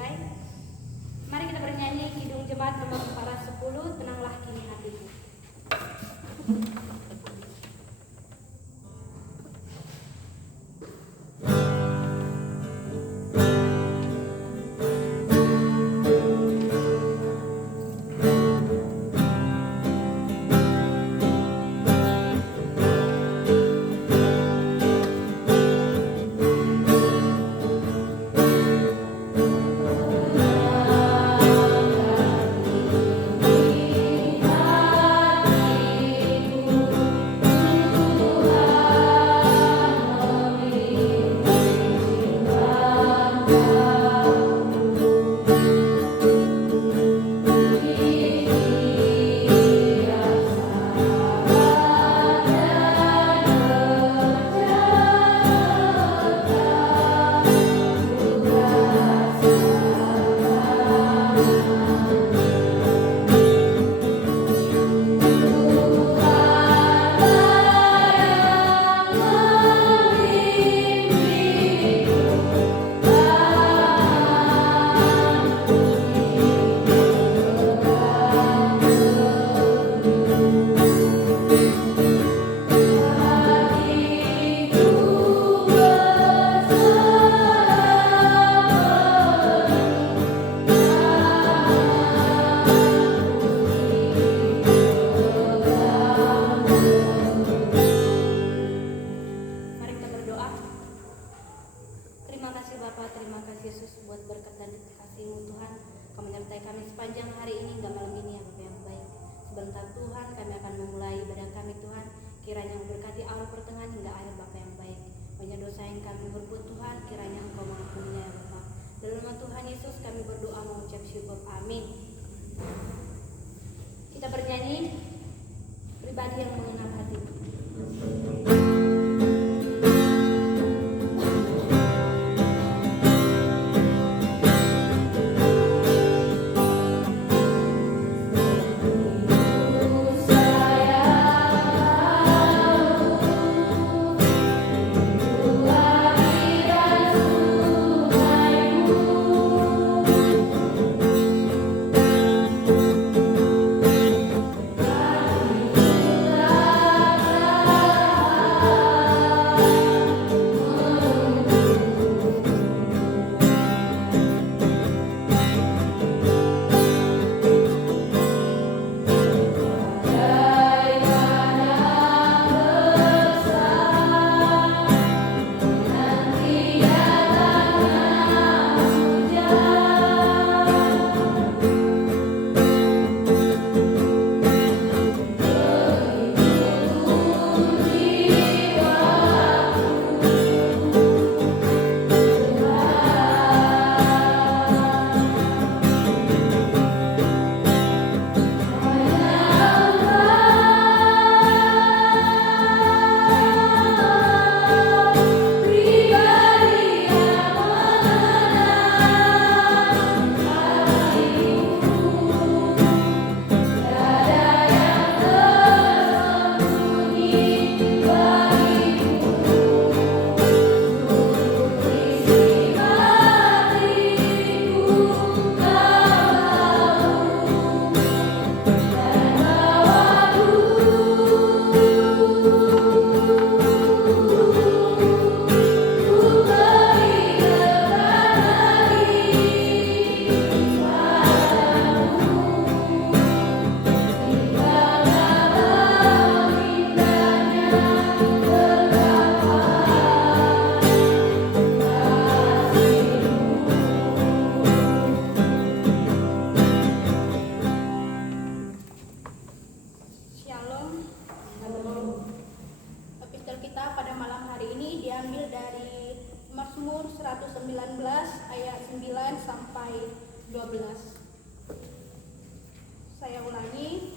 selesai. Mari kita bernyanyi Kidung Jemaat nomor 410, Tenanglah Kini Hatiku. Kita bernyanyi Pribadi yang Mengenal Hati. Mazmur 119 ayat 9 sampai 12. Saya ulangi,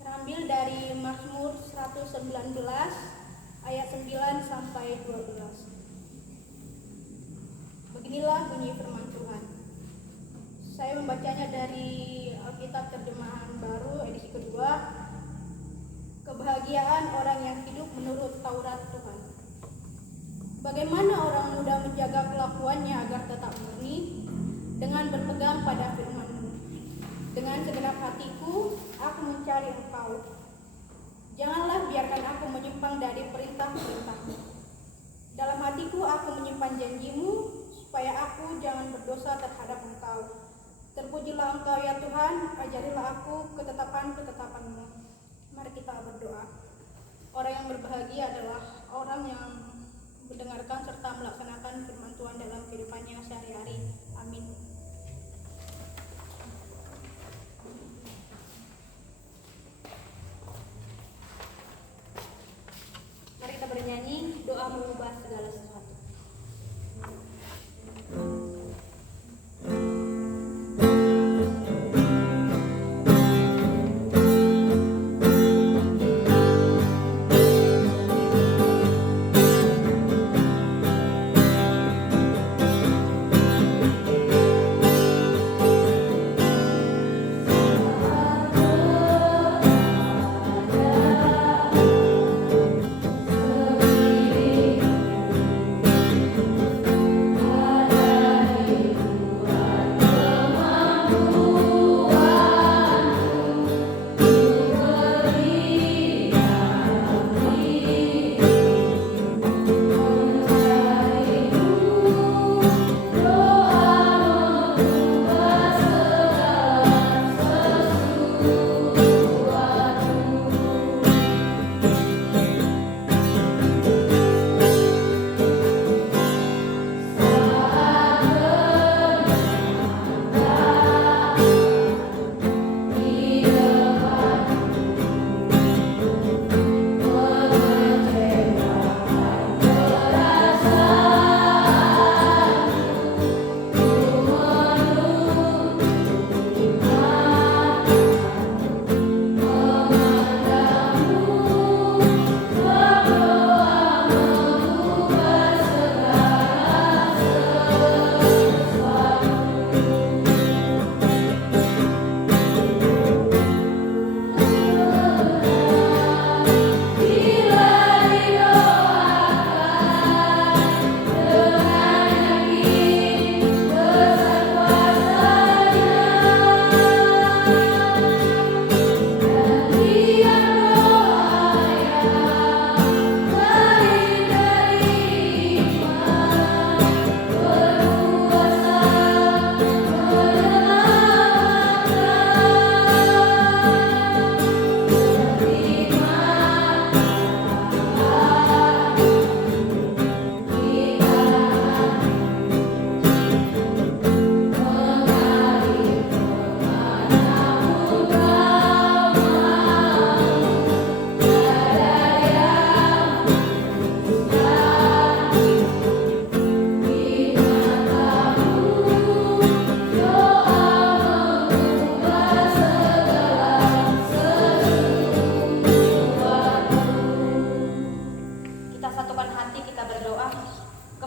terambil dari Mazmur 119 ayat 9 sampai 12. Beginilah bunyi firman Tuhan. Saya membacanya dari Alkitab Terjemahan Baru edisi kedua. Kebahagiaan orang yang hidup menurut Taurat Tuhan. Bagaimana orang muda menjaga kelakuannya agar tetap murni? dengan berpegang pada firman-Mu. Dengan segenap hatiku, aku mencari Engkau. Janganlah biarkan aku menyimpang dari perintah-perintah-Mu. Dalam hatiku aku menyimpan janji-Mu, supaya aku jangan berdosa terhadap Engkau. Terpujilah Engkau ya Tuhan, ajarilah aku ketetapan-ketetapan-Mu. Mari kita berdoa. Orang yang berbahagia adalah orang yang mendengarkan serta melaksanakan firman Tuhan dalam kehidupannya sehari-hari. Amin. Mari kita bernyanyi, doa mengubah segala sesuatu.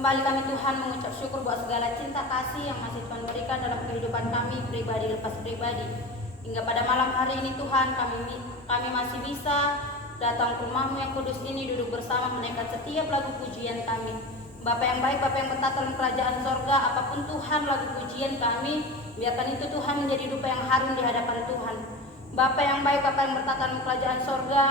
Kembali kami Tuhan mengucap syukur buat segala cinta kasih yang masih Tuhan berikan dalam kehidupan kami pribadi lepas pribadi. Hingga pada malam hari ini Tuhan kami masih bisa datang ke rumah-Mu yang kudus ini, duduk bersama menaikkan setiap lagu pujian kami. Bapa yang baik, Bapa yang bertata dalam kerajaan sorga, apapun Tuhan lagu pujian kami, biarkan itu Tuhan menjadi dupa yang harum di hadapan Tuhan. Bapa yang baik, Bapa yang bertata dalam kerajaan sorga,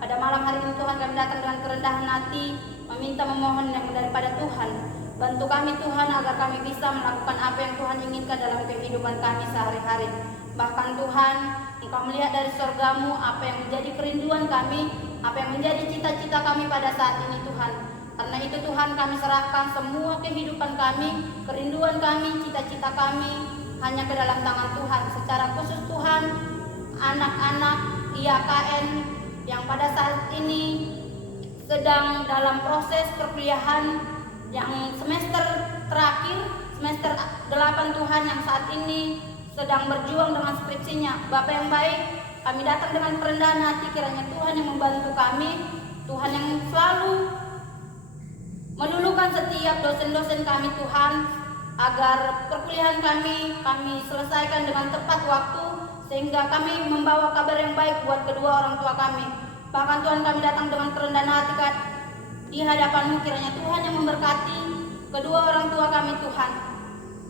pada malam hari ini Tuhan kami datang dengan kerendahan hati, meminta memohon yang daripada Tuhan. Bantu kami Tuhan agar kami bisa melakukan apa yang Tuhan inginkan dalam kehidupan kami sehari-hari. Bahkan Tuhan, Engkau melihat dari sorga-Mu apa yang menjadi kerinduan kami, apa yang menjadi cita-cita kami pada saat ini Tuhan. Karena itu Tuhan kami serahkan semua kehidupan kami, kerinduan kami, cita-cita kami hanya ke dalam tangan Tuhan. Secara khusus Tuhan, anak-anak IAKN yang pada saat ini sedang dalam proses perkuliahan yang semester terakhir, semester 8 Tuhan, yang saat ini sedang berjuang dengan skripsinya. Bapa yang baik, kami datang dengan kerendahan hati, kiranya Tuhan yang membantu kami, Tuhan yang selalu meluluhkan setiap dosen-dosen kami Tuhan, agar perkuliahan kami selesaikan dengan tepat waktu, sehingga kami membawa kabar yang baik buat kedua orang tua kami. Bahkan Tuhan, kami datang dengan kerendahan hati di hadapan-Mu, kiranya Tuhan yang memberkati kedua orang tua kami Tuhan.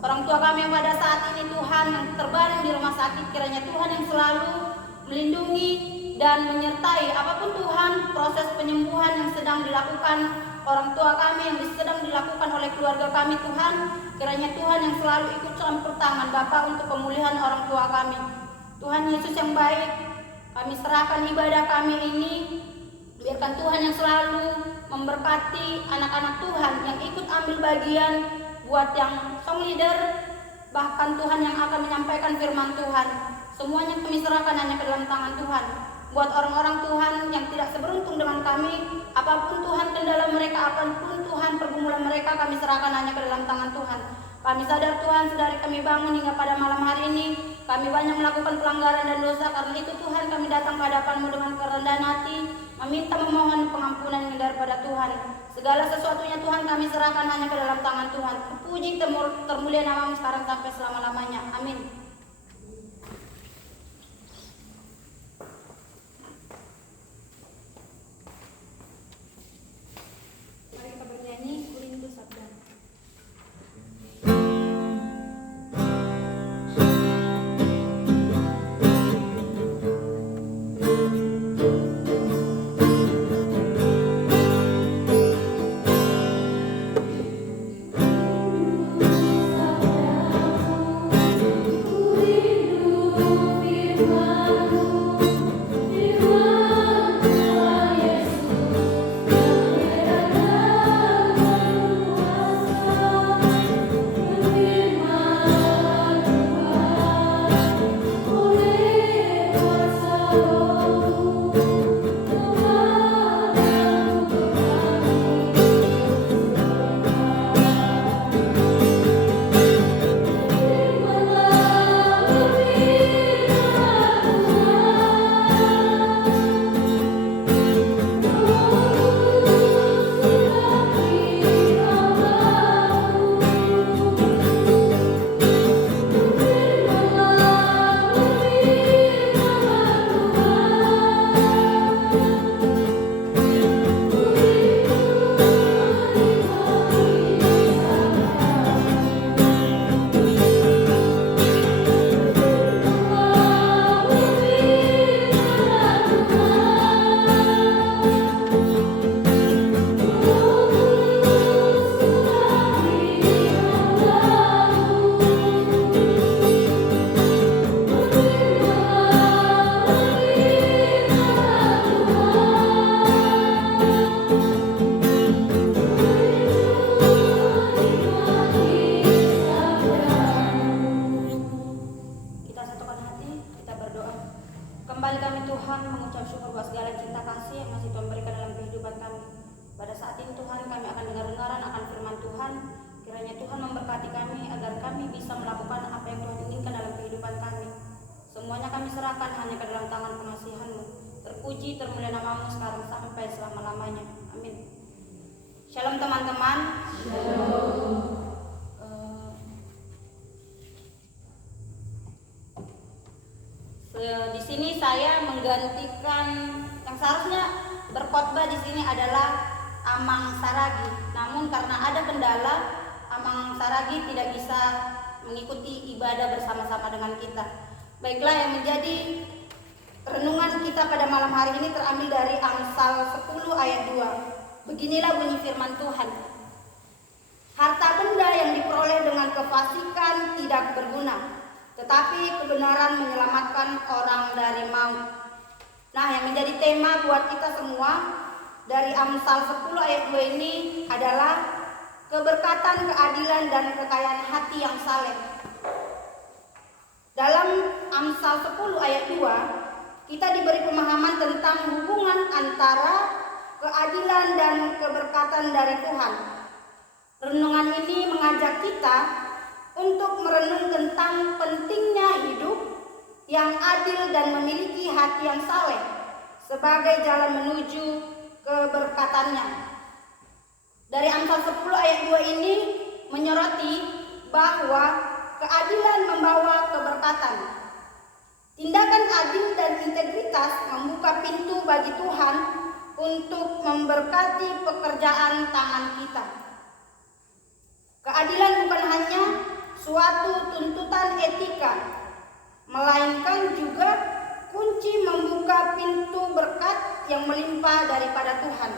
Orang tua kami yang pada saat ini Tuhan yang terbaring di rumah sakit, kiranya Tuhan yang selalu melindungi dan menyertai apapun Tuhan proses penyembuhan yang sedang dilakukan orang tua kami, yang sedang dilakukan oleh keluarga kami Tuhan. Kiranya Tuhan yang selalu ikut campur tangan Bapa untuk pemulihan orang tua kami. Tuhan Yesus yang baik, kami serahkan ibadah kami ini. Biarkan Tuhan yang selalu memberkati anak-anak Tuhan yang ikut ambil bagian, buat yang song leader, bahkan Tuhan yang akan menyampaikan firman Tuhan. Semuanya kami serahkan hanya ke dalam tangan Tuhan. Buat orang-orang Tuhan yang tidak seberuntung dengan kami, apapun Tuhan kendala mereka, apapun Tuhan pergumulan mereka, kami serahkan hanya ke dalam tangan Tuhan. Kami sadar Tuhan, sedari kami bangun hingga pada malam hari ini, kami banyak melakukan pelanggaran dan dosa. Karena itu Tuhan, kami datang ke hadapan-Mu dengan kerendahan hati, meminta memohon pengampunan yang daripada Tuhan. Segala sesuatunya Tuhan kami serahkan hanya ke dalam tangan Tuhan. Terpuji termulia nama-Mu sekarang sampai selama-lamanya. Amin. Mari kita bernyanyi Kurindu Sabda. Kembali kami Tuhan mengucap syukur buat segala cinta kasih yang masih Tuhan berikan dalam kehidupan kami. Pada saat ini Tuhan kami akan dengar-dengaran akan firman Tuhan. Kiranya Tuhan memberkati kami agar kami bisa melakukan apa yang Tuhan inginkan dalam kehidupan kami. Semuanya kami serahkan hanya ke dalam tangan pengasihan-Mu. Terpuji termulia nama-Mu sekarang sampai selama-lamanya. Amin. Shalom teman-teman. Shalom. Di sini saya menggantikan yang seharusnya berkhotbah di sini adalah Amang Saragi. Namun karena ada kendala, Amang Saragi tidak bisa mengikuti ibadah bersama-sama dengan kita. Baiklah, yang menjadi renungan kita pada malam hari ini terambil dari Amsal 10 ayat 2. Beginilah bunyi firman Tuhan. Harta benda yang diperoleh dengan kefasikan tidak berguna, tetapi kebenaran menyelamatkan orang dari maut. Nah, yang menjadi tema buat kita semua dari Amsal 10 ayat 2 ini adalah keberkatan, keadilan, dan kekayaan hati yang saleh. Dalam Amsal 10 ayat 2, kita diberi pemahaman tentang hubungan antara keadilan dan keberkatan dari Tuhan. Renungan ini mengajak kita untuk merenung tentang pentingnya hidup yang adil dan memiliki hati yang saleh sebagai jalan menuju keberkatannya. Dari Amsal 10 ayat 2 ini menyoroti bahwa keadilan membawa keberkatan. Tindakan adil dan integritas membuka pintu bagi Tuhan untuk memberkati pekerjaan tangan kita. Keadilan bukan hanya suatu tuntutan etika, melainkan juga kunci membuka pintu berkat yang melimpah daripada Tuhan.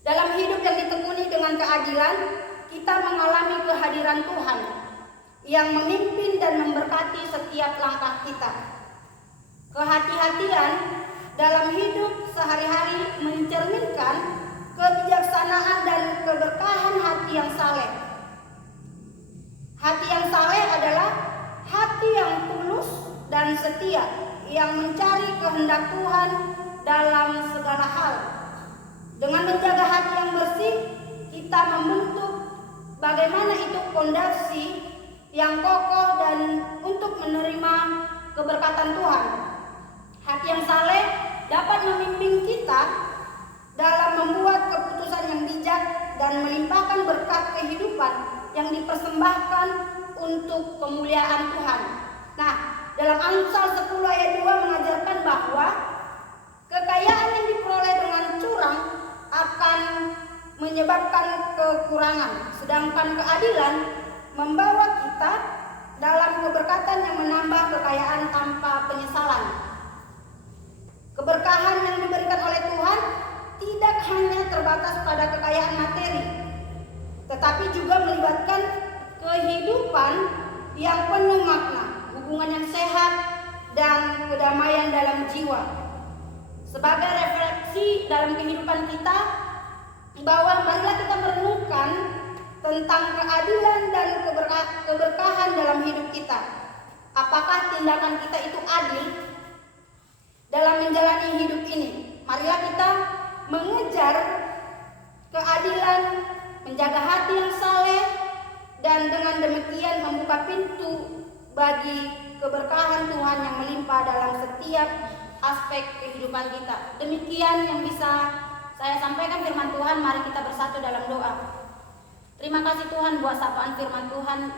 Dalam hidup yang ditekuni dengan keadilan, kita mengalami kehadiran Tuhan yang memimpin dan memberkati setiap langkah kita. Kehati-hatian dalam hidup sehari-hari mencerminkan kebijaksanaan dan keberkahan hati yang saleh. Hati yang saleh adalah hati yang tulus dan setia, yang mencari kehendak Tuhan dalam segala hal. Dengan menjaga hati yang bersih, kita membentuk bagaimana itu fondasi yang kokoh dan untuk menerima keberkatan Tuhan. Hati yang saleh dapat membimbing kita dalam membuat keputusan yang bijak dan melimpahkan berkat kehidupan yang dipersembahkan untuk kemuliaan Tuhan. Nah, dalam Amsal 10 ayat 2 mengajarkan bahwa kekayaan yang diperoleh dengan curang akan menyebabkan kekurangan, sedangkan keadilan membawa kita dalam keberkatan yang menambah kekayaan tanpa penyesalan. Keberkahan yang diberikan oleh Tuhan tidak hanya terbatas pada kekayaan materi, tetapi juga melibatkan kehidupan yang penuh makna, hubungan yang sehat, dan kedamaian dalam jiwa. Sebagai refleksi dalam kehidupan kita, bahwa marilah kita merenungkan tentang keadilan dan keberkahan dalam hidup kita. Apakah tindakan kita itu adil dalam menjalani hidup ini? Marilah kita mengejar keadilan, menjaga hati yang saleh, dan dengan demikian membuka pintu bagi keberkahan Tuhan yang melimpah dalam setiap aspek kehidupan kita. Demikian yang bisa saya sampaikan firman Tuhan. Mari kita bersatu dalam doa. Terima kasih Tuhan buat sapaan firman Tuhan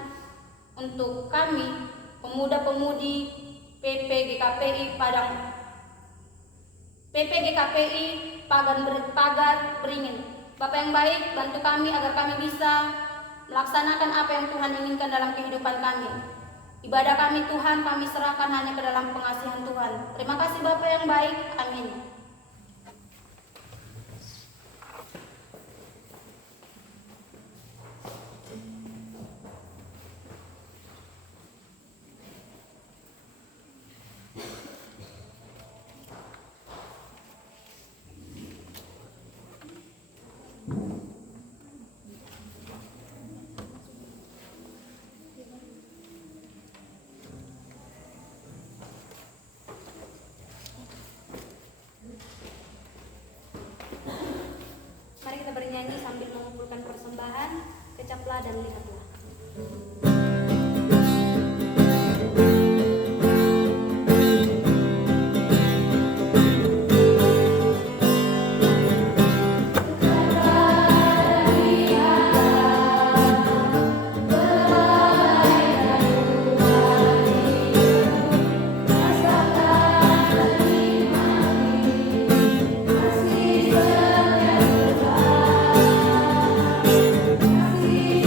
untuk kami, pemuda-pemudi PPGKPI Pagar Beringin. Bapak yang baik, bantu kami agar kami bisa melaksanakan apa yang Tuhan inginkan dalam kehidupan kami. Ibadah kami Tuhan, kami serahkan hanya ke dalam pengasihan Tuhan. Terima kasih Bapak yang baik. Amin. Mari kita bernyanyi sambil mengumpulkan persembahan. Kecaplah dan lihatlah. Kasih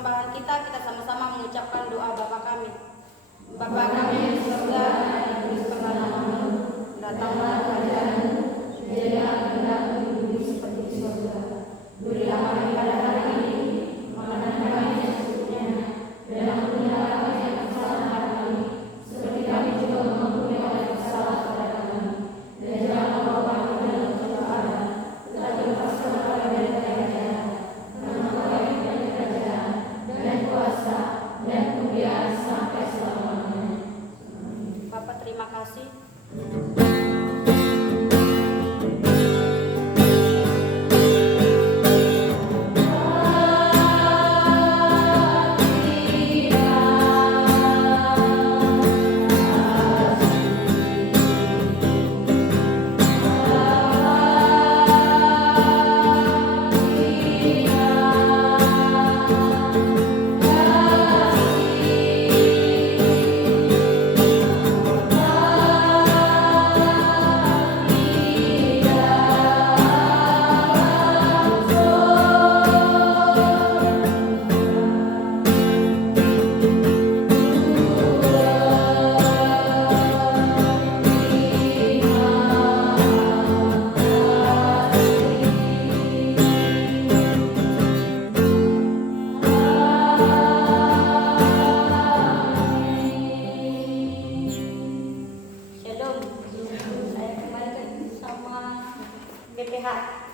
persembahan kita, kita sama-sama mengucapkan doa Bapa kami. Bapa kami di surga, dikuduskanlah namamu, datanglah kerajaanmu, jadilah kehendakmu di bumi seperti di surga. Berilah kami pada hari ini makanan kami yang secukupnya, dan ampunilah kami yang kesalahan kami, seperti kami juga mengampuni orang yang bersalah kepada kami. Dan jangan membawa kami dalam pencobaan, tetapi lepaskan kami dari yang jahat. Karena Engkau yang punya kerajaan dan kuasa dan kemuliaan sampai selama-lamanya. Bapak terima kasih. Shalom. Saya kembali sama BPH.